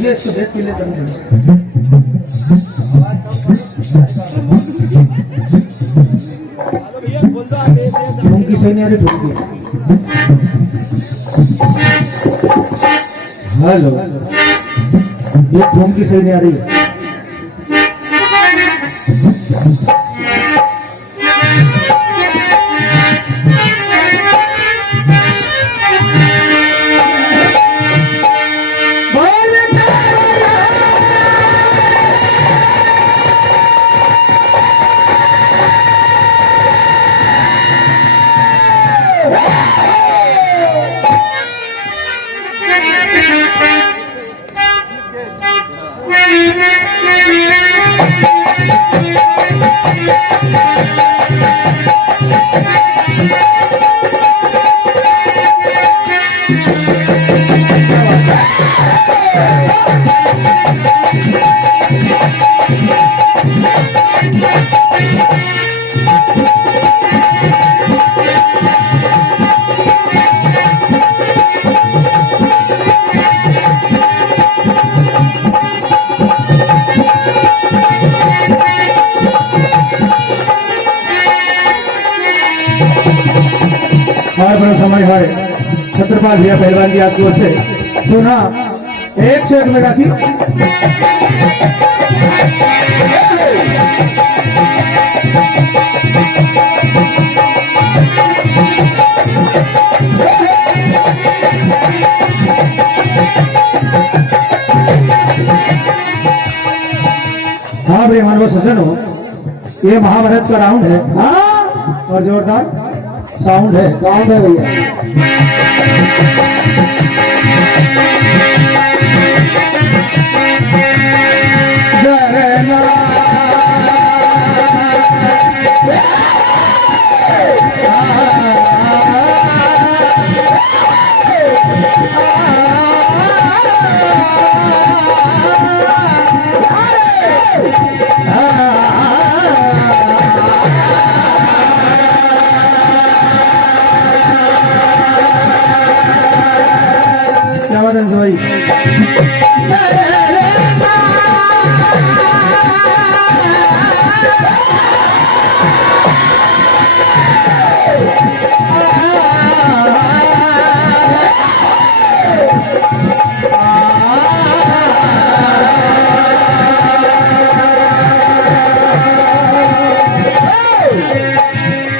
ये इसको देश के लिए उनकी सही नहीं आ रही ढूंढ हेलो ये फोन की सही नहीं आ रही है। और बड़ा समय है छत्रपाल भैया पहलवान जी आपकी ओर से सुना 101 में राशि हाँ भाई मानव सज्जन हो ये महाभारत का राउंड है और जोरदार साउंड है भैया। भाई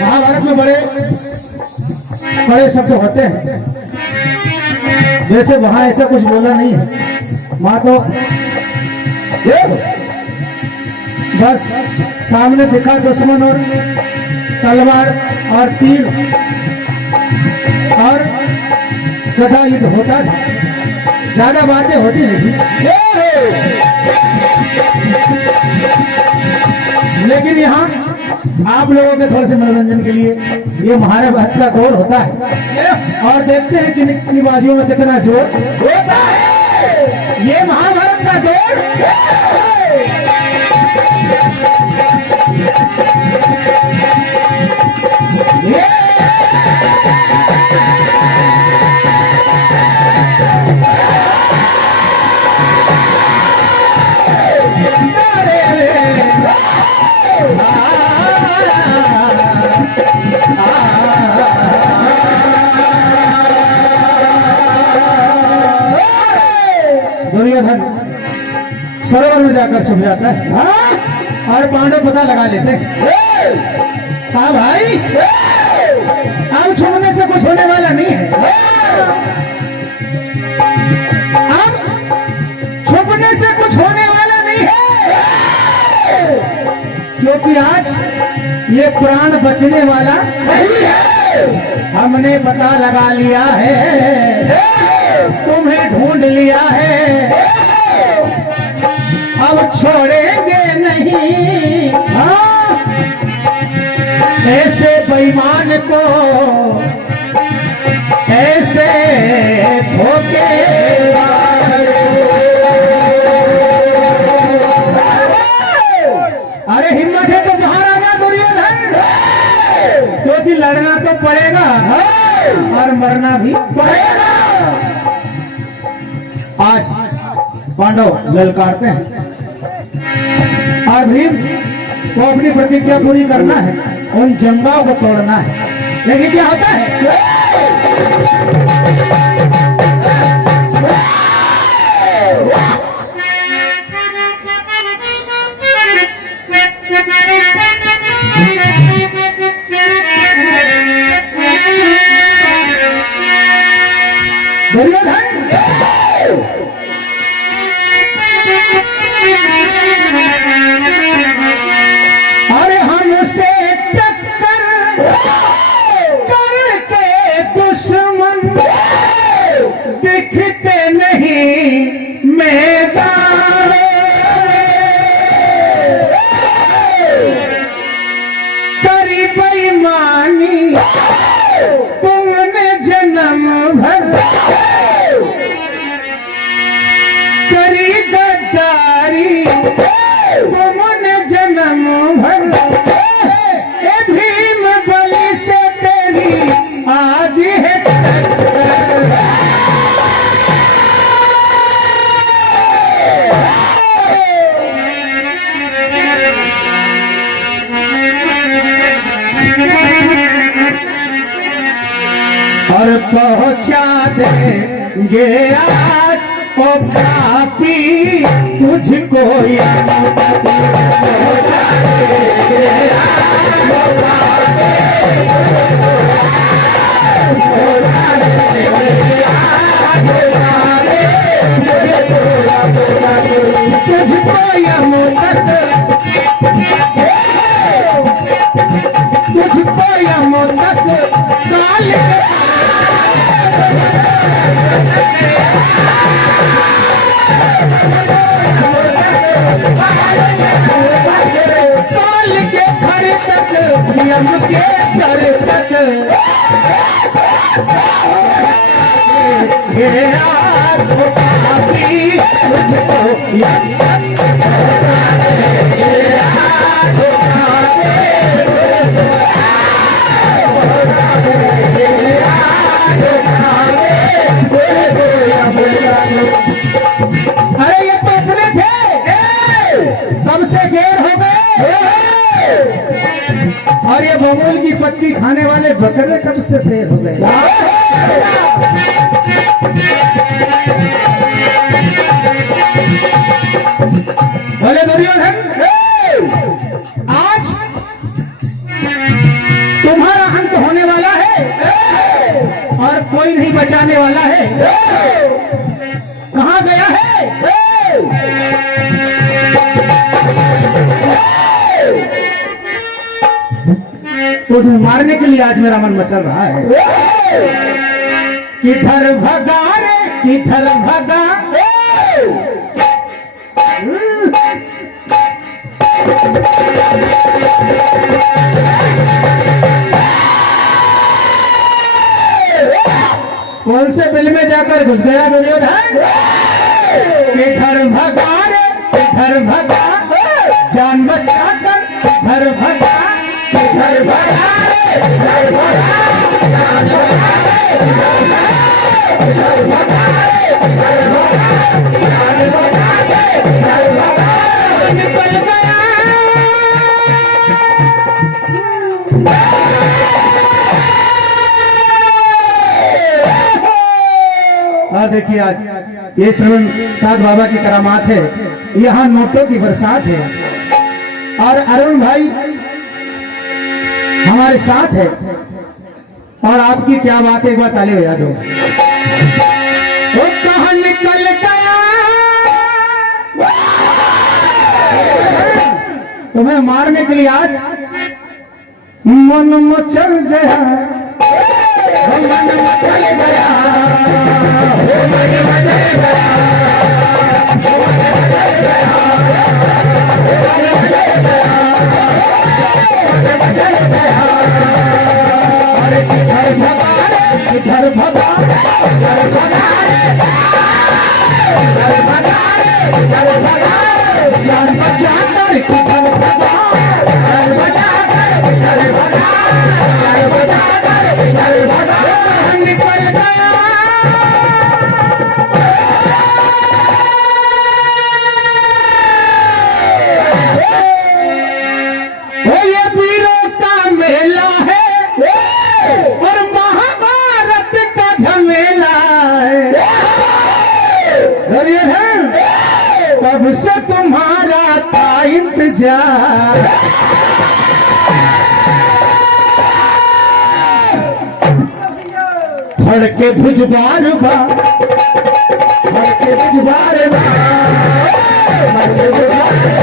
महाभारत में बड़े बड़े शब्द होते हैं, वैसे वहां ऐसा कुछ बोला नहीं है। वहां तो बस सामने दिखा दुश्मन और तलवार और तीर और गदा युद्ध होता था, ज्यादा बातें होती नहीं थी। लेकिन यहाँ आप लोगों के थोड़े से मनोरंजन के लिए ये महाभारत का दौर होता है और देखते हैं कि कितनी बाजियों में कितना जोर होता है। ये महाभारत का दौर दुर्योधन सरोवर में जाकर छुप जाता है और पांडव पता लगा लेते हैं। हाँ भाई अब छुपने से कुछ होने वाला नहीं है, अब छुपने से कुछ होने वाला नहीं है, क्योंकि आज ये प्राण बचने वाला नहीं है। हमने पता लगा लिया है, तुम्हें ढूंढ लिया है, अब छोड़ेंगे नहीं। हाँ ऐसे बेईमान को, ऐसे मरना भी पड़ेगा। आज पांडव ललकारते हैं और भीम को अपनी प्रतिज्ञा पूरी करना है, उन जंगाओं को तोड़ना है। लेकिन क्या होता है, दुर्योधन अरे हमसे टक्कर करके दुश्मन दिखते नहीं मैदान, करी बेईमानी तुमने जन्म भर, करी गद्दारी तुमने जन्म भर, ए भीम बलि से तेरी आज है और पहुंचा देंगे आज ओ पापी तुझको याद, पहुंचा देंगे आज ओ पापी तुझको यमुना तुझको यमुना काल काल के घर तक यम के घर तक तुझको अरे ये तो अपने थे, कब से गैर हो गए, और ये बबूल की पत्ती खाने वाले बकरे कब से शेर हो गए। बोले दुर्योधन आज तुम्हारा अंत होने वाला है और कोई नहीं बचाने वाला है। कहां गया है, तुझे मारने के लिए आज मेरा मन मचल रहा है। किधर भगा रे किधर भगा, कौन से बिल में जाकर घुस गया दुर्योधन। किधर भगा रे किधर भगा, जान बचाकर किधर भगा, किधर भगा रे किधर भगा, जान बचा रे किधर भगा, जान बचा रे किधर भगा, निकल गया। और देखिए आज ये श्रवण साध बाबा की करामात है, यहाँ नोटों की बरसात है और अरुण भाई हमारे साथ है। और आपकी क्या बात है, एक बार ताली बजा दो। वो कहाँ निकल गया, तुम्हें मारने के लिए आज मन मचल गया, मन मचल गया, मन मचल गया, अरे किधर भगा रे किधर भगा, किधर भगा रे किधर भगा रे किधर भगा, जान बचा कर किधर भगा, जान बचा कर किधर भगा, जान बचा कर किधर भगा, कब से तुम्हारा था इंतजार। फड़के भुजबार बा, फड़के भुजबार बा, फड़के भुजबार बा,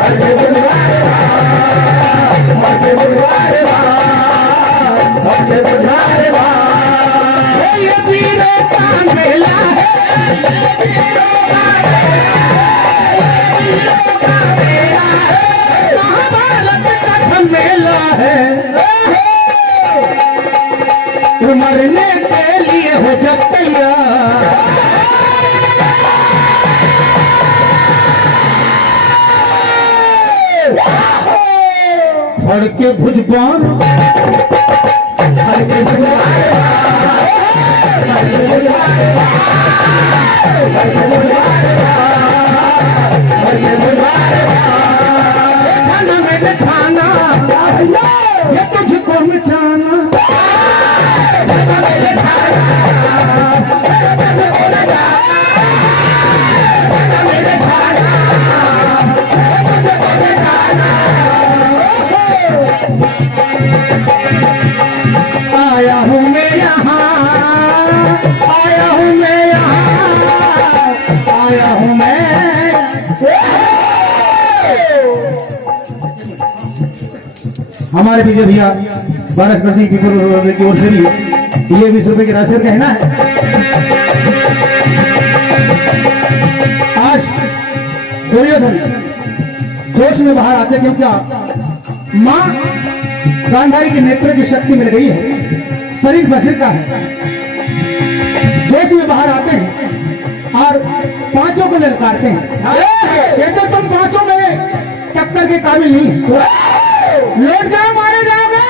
फड़के भुजबार बा, फड़के भुजबार बा, फड़के भुजबार बा। ये वीरों का मेला है, महाभारत का झमेला है। मरने के लिए हो जा तैयार। फड़के भुजबान, फड़के भुजबान, फड़के भुजबान, फड़के भुजबान, फड़के भुजबान। खाना में खाना ये तुझको मिटाना, आया हूँ मैं यहाँ, आया हूँ मैं यहाँ, आया हूँ मैं। हमारे विजय भैया 12 सिंह की ओर से भी ये 20 रुपए की राशि कहना है। आज दुर्योधन जोश में बाहर आते क्यों? क्या मां गांधारी के नेत्र की शक्ति मिल गई है, शरीर बसिर का है। जोश में बाहर आते हैं और पांचों को ललकारते हैं, कहते तुम पांचों में टक्कर के काबिल नहीं है, लौट जाओ, मारे जाओगे।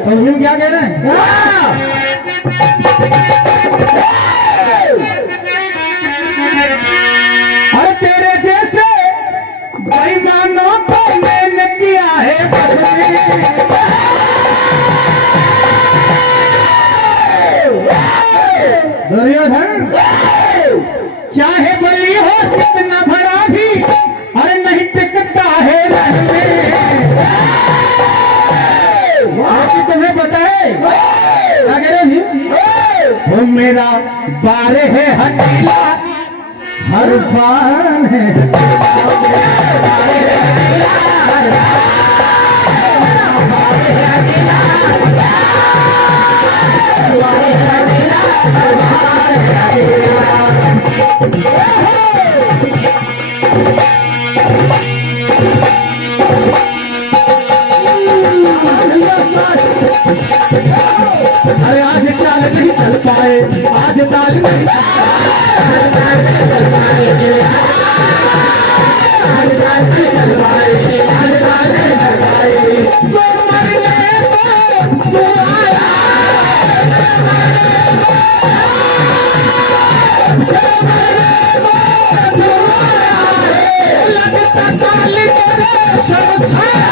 तो क्या कहना है? अरे तेरे जैसे बेईमानों को मैंने किया है बस। दुर्योधन चाहे बली हो कितना बड़ा भी, अरे नहीं टिकता है रहने। तुम्हें पता है क्या कह रहे भी? वो मेरा बारे है हटीला, हर बार है अरे आज चाल नहीं चल पाए, आज ताल नहीं चल पाए, आज ताल नहीं चल पाए, आज ताल नहीं चल पाए। तो मरने को तू आया, लगता ताल तेरे सब छाया।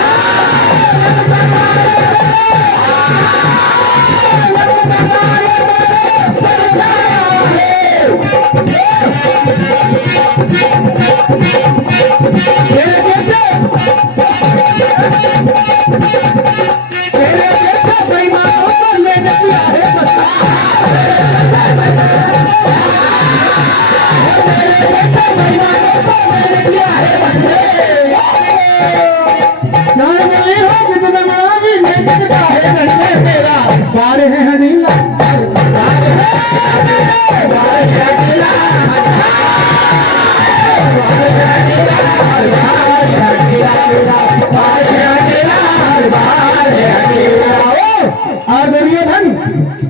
और दुर्योधन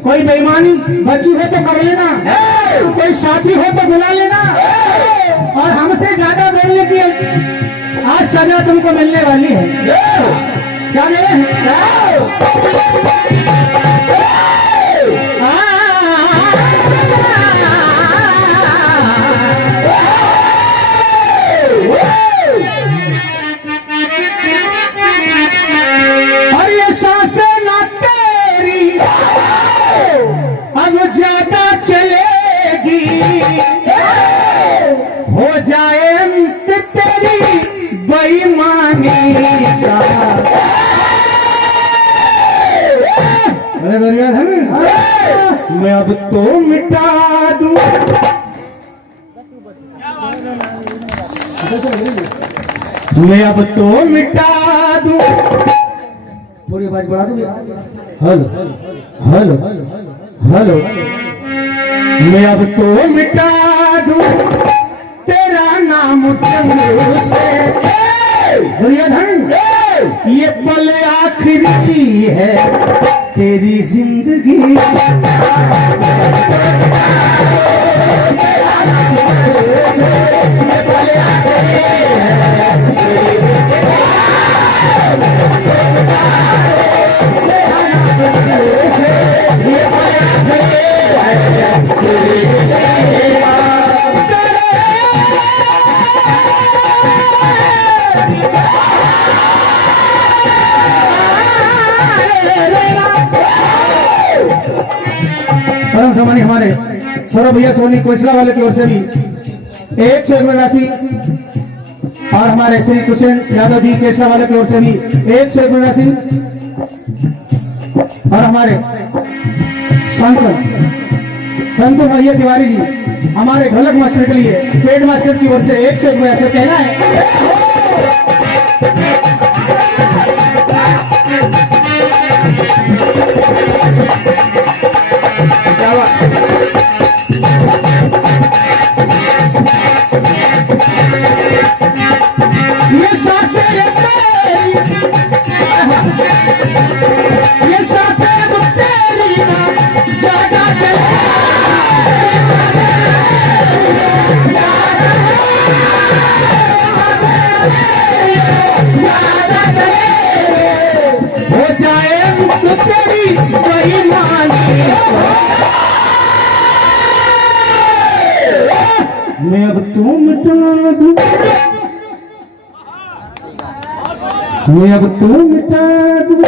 कोई बेईमानी बच्ची हो तो कर लेना, कोई साथी हो तो बुला लेना, और हमसे ज्यादा बोलने की आज सजा तुमको मिलने वाली है। क्या कह रहे हैं? और ये सांसें ना तेरी अब ज्यादा चले अरे दुर्योधन, मैं अब तो मिटा दूं, मैं अब तो मिटा दूं, थोड़ी आवाज बढ़ा दूं। हेलो हेलो हेलो, मैं अब तो मिटा दूं तेरा नाम चंद्र से। दुर्योधन, ये पल आखिरी है तेरी जिंदगी, परम सम्मानी हमारे सौरभ भैया सोनी कोसला वाले की ओर से भी 101 राशि, और हमारे श्री कृष्ण यादव जी केसला वाले की ओर से भी 101 राशि, और हमारे संतु भैया तिवारी जी हमारे ढोलक मास्टर के लिए पेड मास्टर की ओर से 101 राशि कहना है। ये साथे तेरी ना ज्यादा चले, हो जाए तो तेरी बेईमानी, मैं अब तो मिटा दूं, मैं अब तो मिटा दूं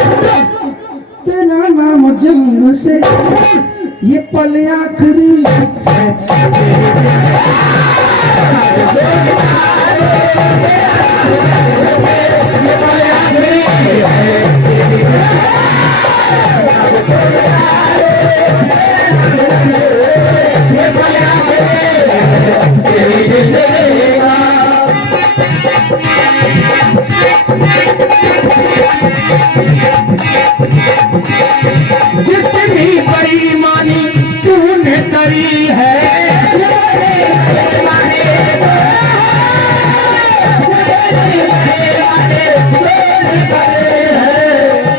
तेरा नाम जन्म से, ये पल आखिरी है। जितनी बेईमानी तूने करी है,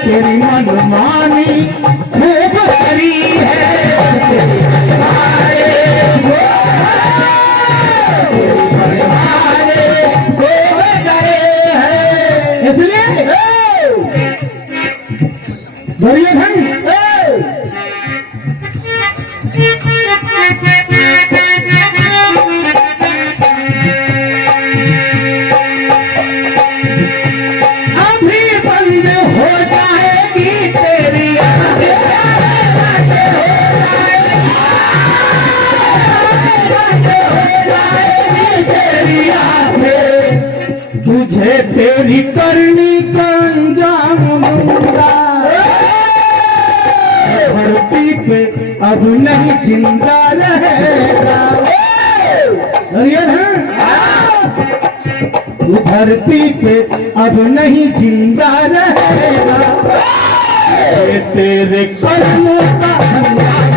तेरी मनमानी खूब करी है, इसलिए दुर्योधन अभी बंद हो जाएगी तेरी आंखें, तुझे तेरी करनी का अंजाम दूंगा, धरती पे अब नहीं जिंदा रहेगा। दुर्योधन, तू धरती पे अब नहीं जिंदा रहेगा, तेरे कर्मों का अंजाम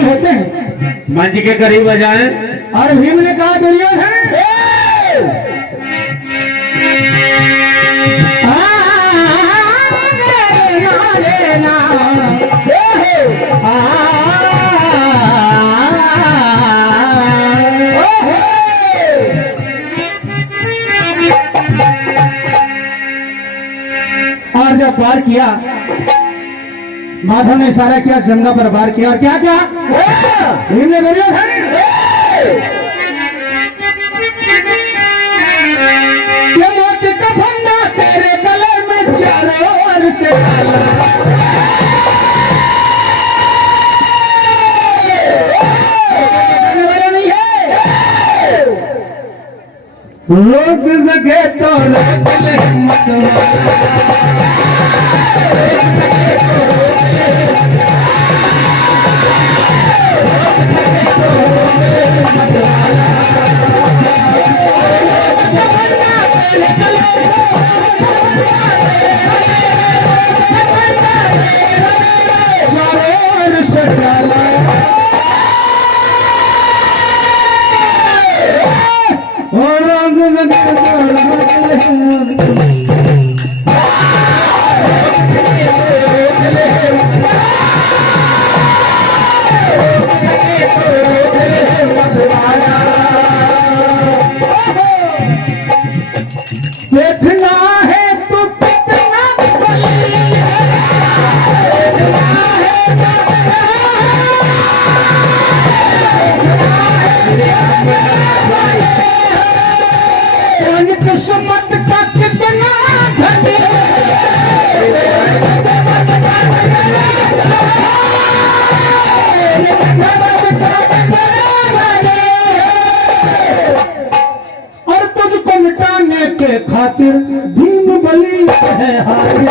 होते हैं, मंच के करीब आ जाए। और भीम ने कहा दुर्योधन, और जब पार किया माधव ने इशारा किया, जंगा पर वार किया, और क्या क्या भीम ने दुर्योधन रोक सके तो रोक ले हिम्मत वाला। चारों ओर से डाला और रंग लगे तो रोक ले हिम्मत। देखना है तू कितना बली है, किस्मत का कितना धनी और तुझको मिटाने के खातिर भीम बलि है हाजिर।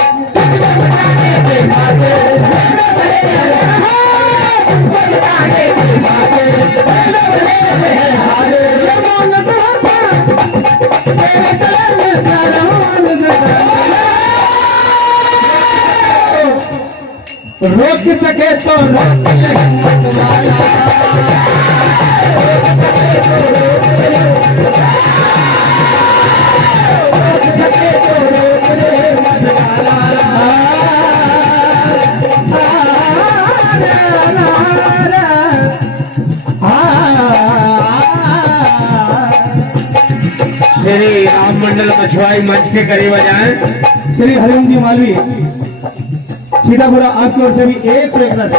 रोक सके तो रोक ले हिम्मत वाला। श्री राम मंडल मछुआई मंच के करीब आ जाएं। श्री हरिओम जी मालवी सीतापुरा आपकी ओर से भी 101 रस।